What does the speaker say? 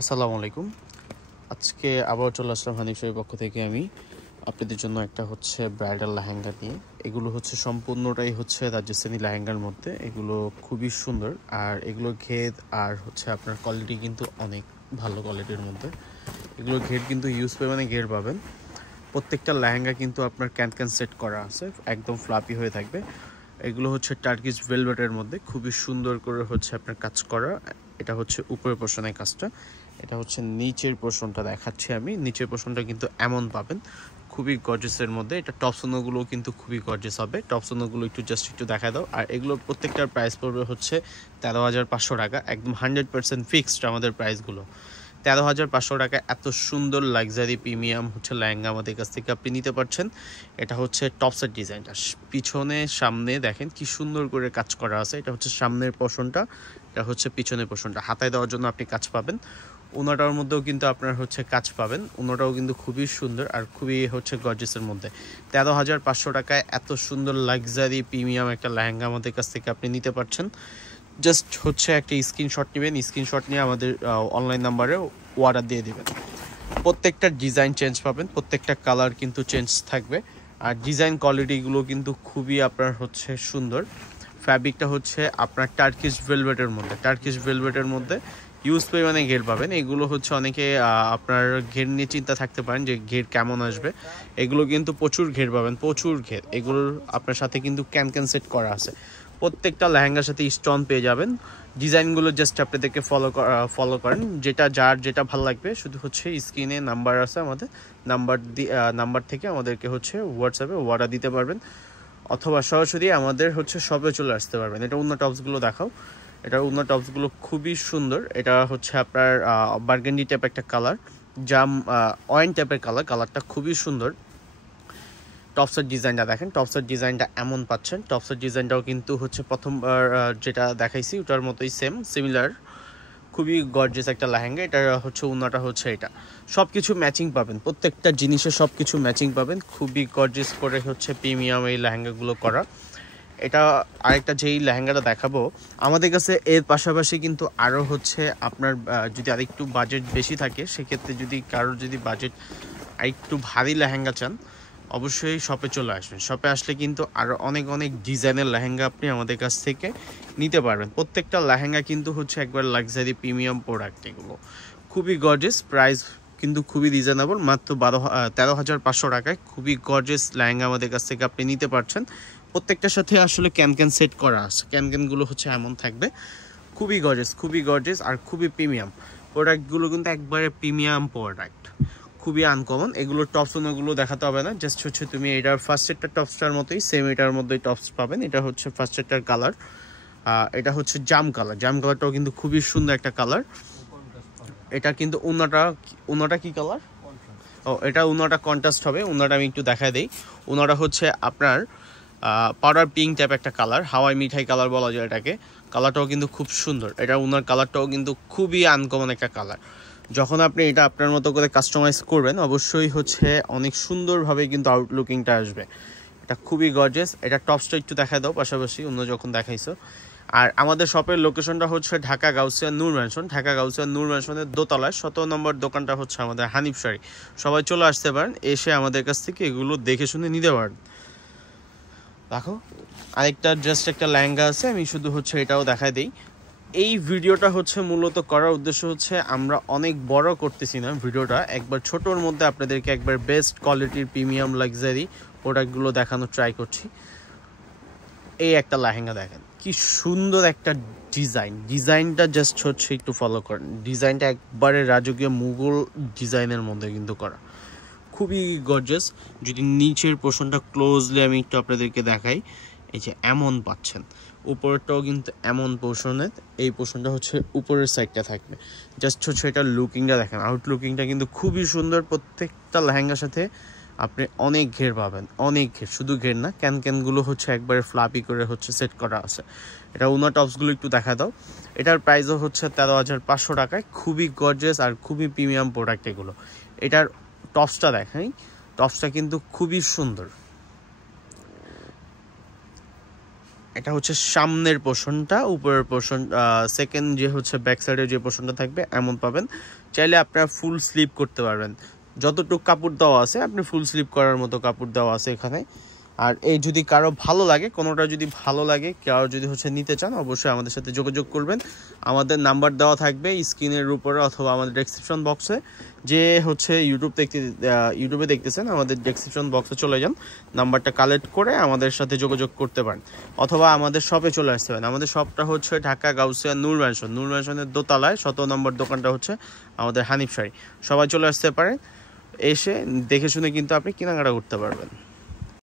আসসালামু আলাইকুম। আজকে আবার চলে আসলাম হানিফ শাড়ির পক্ষ থেকে আমি আপনাদের জন্য একটা হচ্ছে ব্রাইডাল লেহেঙ্গা নিয়ে। এগুলো হচ্ছে সম্পূর্ণটাই হচ্ছে রাজস্থানী লেহেঙ্গার মধ্যে। এগুলো খুবই সুন্দর আর এগুলো ঘের আর হচ্ছে আপনার কোয়ালিটি কিন্তু অনেক ভালো কোয়ালিটির মধ্যে। এগুলো ঘের কিন্তু ইউজ পরিমাণে ঘের পাবেন। প্রত্যেকটা লেহেঙ্গা কিন্তু আপনার ক্যান সেট করা আছে, একদম ফ্লাপি হয়ে থাকবে। এগুলো হচ্ছে টার্কিশ ভেলভেটের মধ্যে খুবই সুন্দর করে হচ্ছে আপনার কাজ করা। এটা হচ্ছে উপরের পোর্শনের কাজটা, এটা হচ্ছে নিচের পোর্শনটা দেখাচ্ছি আমি। নিচের পোর্শনটা কিন্তু এমন পাবেন খুবই গর্জিয়াসের মধ্যে। এটা টপসোনোগুলো কিন্তু খুবই গর্জিয়াস হবে। টপসোনোগুলো একটু দেখা দাও। আর এগুলোর প্রত্যেকটার প্রাইস পড়বে হচ্ছে 13,500 টাকা। একদম 100% ফিক্সড আমাদের প্রাইসগুলো। 13,500 টাকা এত সুন্দর লাক্সারি প্রিমিয়াম হচ্ছে লেহেঙ্গা আমাদের কাছ থেকে আপনি নিতে পারছেন। এটা হচ্ছে টপসের ডিজাইনটা, পিছনে সামনে দেখেন কি সুন্দর করে কাজ করা আছে। এটা হচ্ছে সামনের পোর্শনটা, এটা হচ্ছে পিছনের পোর্শনটা। হাতায় দেওয়ার জন্য আপনি কাজ পাবেন। ওনাটার মধ্যেও কিন্তু আপনার হচ্ছে কাজ পাবেন। ওনাটাও কিন্তু খুবই সুন্দর আর খুবই হচ্ছে গর্জিয়াসের মধ্যে। 13,500 টাকায় এত সুন্দর লাক্সারি প্রিমিয়াম একটা লেহেঙ্গা আমাদের কাছ থেকে আপনি নিতে পারছেন। জাস্ট হচ্ছে একটা স্ক্রিনশট নেবেন, স্ক্রিনশট নিয়ে আমাদের অনলাইন নাম্বারে অর্ডার দিয়ে দেবেন। প্রত্যেকটা ডিজাইন চেঞ্জ পাবেন, প্রত্যেকটা কালার কিন্তু চেঞ্জ থাকবে। আর ডিজাইন কোয়ালিটিগুলো কিন্তু খুবই আপনার হচ্ছে সুন্দর। ফ্যাব্রিকটা হচ্ছে আপনার টার্কিশ ভেলভেটের মধ্যে ইউজ পরিমাণে ঘের পাবেন। এগুলো হচ্ছে অনেকে আপনার ঘের নিয়ে চিন্তা থাকতে পারেন যে ঘের কেমন আসবে। এগুলো কিন্তু প্রচুর ঘের পাবেন, প্রচুর ঘের। এগুলোর আপনার সাথে কিন্তু ক্যান সেট করা আছে। প্রত্যেকটা লেহেঙ্গার সাথে স্টোন পেয়ে যাবেন। ডিজাইনগুলো জাস্ট আপনাদেরকে ফলো করেন, যেটা ভালো লাগবে। শুধু হচ্ছে স্ক্রিনে নাম্বার আছে আমাদের, নাম্বার থেকে আমাদেরকে হচ্ছে হোয়াটসঅ্যাপে অর্ডার দিতে পারবেন, অথবা সরাসরি আমাদের হচ্ছে শপে চলে আসতে পারবেন। এটা অন্য টপসগুলো দেখাও। এটার অন্য টপসগুলো খুবই সুন্দর। এটা হচ্ছে আপনার বার্গেন্ডি টাইপ একটা কালার, ওয়াইন টাইপের কালারটা খুবই সুন্দর। টপসের ডিজাইনটা দেখেন, টপসের ডিজাইনটা এমন পাচ্ছেন। টপসের ডিজাইনটাও কিন্তু হচ্ছে প্রথমবার যেটা দেখাইছি ওটার মতোই সিমিলার। খুবই গর্জিয়াস একটা লেহেঙ্গা। এটা হচ্ছে ওন্নাটা হচ্ছে এটা। সব কিছু ম্যাচিং পাবেন, প্রত্যেকটা জিনিসে সব কিছু ম্যাচিং পাবেন। খুবই গর্জিয়াস করে হচ্ছে প্রিমিয়াম এই লেহেঙ্গাগুলো করা। এটা আরেকটা যেই লেহেঙ্গাটা দেখাবো আমাদের কাছে, এর পাশাপাশি কিন্তু আরও হচ্ছে আপনার যদি আরেকটু বাজেট বেশি থাকে, সেক্ষেত্রে যদি কারোর যদি বাজেট আরেকটু ভারী লেহেঙ্গা চান, অবশ্যই শপে চলে আসবেন। শপে আসলে কিন্তু আরও অনেক ডিজাইনের লেহেঙ্গা আপনি আমাদের কাছ থেকে নিতে পারবেন। প্রত্যেকটা লেহেঙ্গা কিন্তু হচ্ছে একবার লাক্সারি প্রিমিয়াম প্রোডাক্ট। এগুলো খুবই গর্জিয়াস, প্রাইস কিন্তু খুবই রিজনেবল, মাত্র 13,500 টাকায় খুবই গর্জিয়াস লেহেঙ্গা আমাদের কাছ থেকে আপনি নিতে পারছেন। প্রত্যেকটার সাথে আসলে ক্যান সেট করা আছে। ক্যানগুলো হচ্ছে এমন থাকবে, খুবই গর্জিয়াস আর খুবই প্রিমিয়াম। প্রোডাক্টগুলো কিন্তু একবারে প্রিমিয়াম প্রোডাক্ট, খুবই আনকমন। এগুলো টপসগুলো দেখাতে হবে না, জাস্ট হচ্ছে তুমি এটার ফার্স্ট সেটটার টপসটার মতোই সেম এটার মধ্যেই টপস পাবেন। এটা হচ্ছে ফার্স্ট সেটটার কালার, এটা হচ্ছে জাম কালারটাও কিন্তু খুবই সুন্দর একটা কালার। এটা কিন্তু ওনাটা কি কালার? ও, এটা ওনাটা কন্ট্রাস্ট হবে। ওনাটা আমি একটু দেখা দেই। ওনাটা হচ্ছে আপনার পাউডার পিঙ্ক টাইপ একটা কালার, হাওয়াই মিঠাই কালার বলা যায় এটাকে। কালারটাও কিন্তু খুব সুন্দর। এটা ওনার কালারটাও কিন্তু খুবই আনকমন একটা কালার। যখন আপনি এটা আপনার মতো করে কাস্টমাইজ করবেন, অবশ্যই হচ্ছে অনেক সুন্দরভাবে কিন্তু আউটলুকিংটা আসবে। এটা খুবই গর্জিয়াস। এটা টপসটা একটু দেখা দাও পাশাপাশি, অন্য যখন দেখাইছো। আর আমাদের শপের লোকেশনটা হচ্ছে ঢাকা গাউসিয়া নূর ম্যানশনের দোতলায় 17 নম্বর দোকানটা হচ্ছে আমাদের হানিফ শাড়ি। সবাই চলে আসতে পারেন, এসে আমাদের কাছ থেকে এগুলো দেখে শুনে নিতে পারেন। দেখো, আরেকটা জাস্ট একটা লেহেঙ্গা আছে, আমি শুধু হচ্ছে এটাও দেখাই দিই। এই ভিডিওটা হচ্ছে মূলত করার উদ্দেশ্য হচ্ছে আমরা অনেক বড় করতেছি না ভিডিওটা, একবার ছোটোর মধ্যে আপনাদেরকে একবার বেস্ট কোয়ালিটির প্রিমিয়াম লাক্সারি প্রোডাক্টগুলো দেখানোর ট্রাই করছি। এই একটা লেহেঙ্গা দেখেন, কি সুন্দর একটা ডিজাইনটা জাস্ট হচ্ছে একটু ফলো করেন। ডিজাইনটা একবারে রাজকীয় মুঘল ডিজাইনের মধ্যে কিন্তু করা, খুবই গর্জিয়াস। যদি নিচের পোর্শনটা ক্লোজলি আমি একটু আপনাদেরকে দেখাই, এই যে এমন পাচ্ছেন। উপরেরটাও কিন্তু এমন পোর্শনের, এই পোর্শনটা হচ্ছে উপরের সাইডটা থাকবে। জাস্ট হচ্ছে এটা লুকিংটা দেখেন, আউটলুকিংটা কিন্তু খুবই সুন্দর। প্রত্যেকটা লেহেঙ্গার সাথে আপনি অনেক ঘের পাবেন, অনেক ঘের, শুধু ঘের না, ক্যানগুলো হচ্ছে একবারে ফ্লাপি করে হচ্ছে সেট করা আছে। এটা ওনার টপসগুলো একটু দেখা দাও। এটার প্রাইসও হচ্ছে 13,500 টাকায়। খুবই গর্জিয়াস আর খুবই প্রিমিয়াম প্রোডাক্ট এগুলো। এটার টপসটা দেখাই, টপসটা কিন্তু খুবই সুন্দর। এটা হচ্ছে সামনের পোর্শনটা, উপরের পোর্শন সেকেন্ড যে হচ্ছে ব্যাক সাইডের যে পোর্শনটা থাকবে এমন পাবেন। চাইলে আপনারা ফুল স্লিপ করতে পারবেন, যতটুকু কাপড় দেওয়া আছে আপনি ফুল স্লিপ করার মতো কাপড় দেওয়া আছে এখানে। আর এই যদি কারো ভালো লাগে, কোনোটা যদি ভালো লাগে, কারো যদি হচ্ছে নিতে চান, অবশ্যই আমাদের সাথে যোগাযোগ করবেন। আমাদের নাম্বার দেওয়া থাকবে স্ক্রিনের উপরে অথবা আমাদের ডেসক্রিপশন বক্সে। যে হচ্ছে ইউটিউবে দেখতেছেন, আমাদের ডেসক্রিপশন বক্সে চলে যান, নাম্বারটা কালেক্ট করে আমাদের সাথে যোগাযোগ করতে পারেন, অথবা আমাদের শপে চলে আসতে পারেন। আমাদের শপটা হচ্ছে ঢাকা গাউসিয়া নূর ম্যানশনের দোতলায় 17 নম্বর দোকানটা হচ্ছে আমাদের হানিফ শাড়ি। সবাই চলে আসতে পারে, এসে দেখে শুনে কিন্তু আপনি কেনাকাটা করতে পারবেন।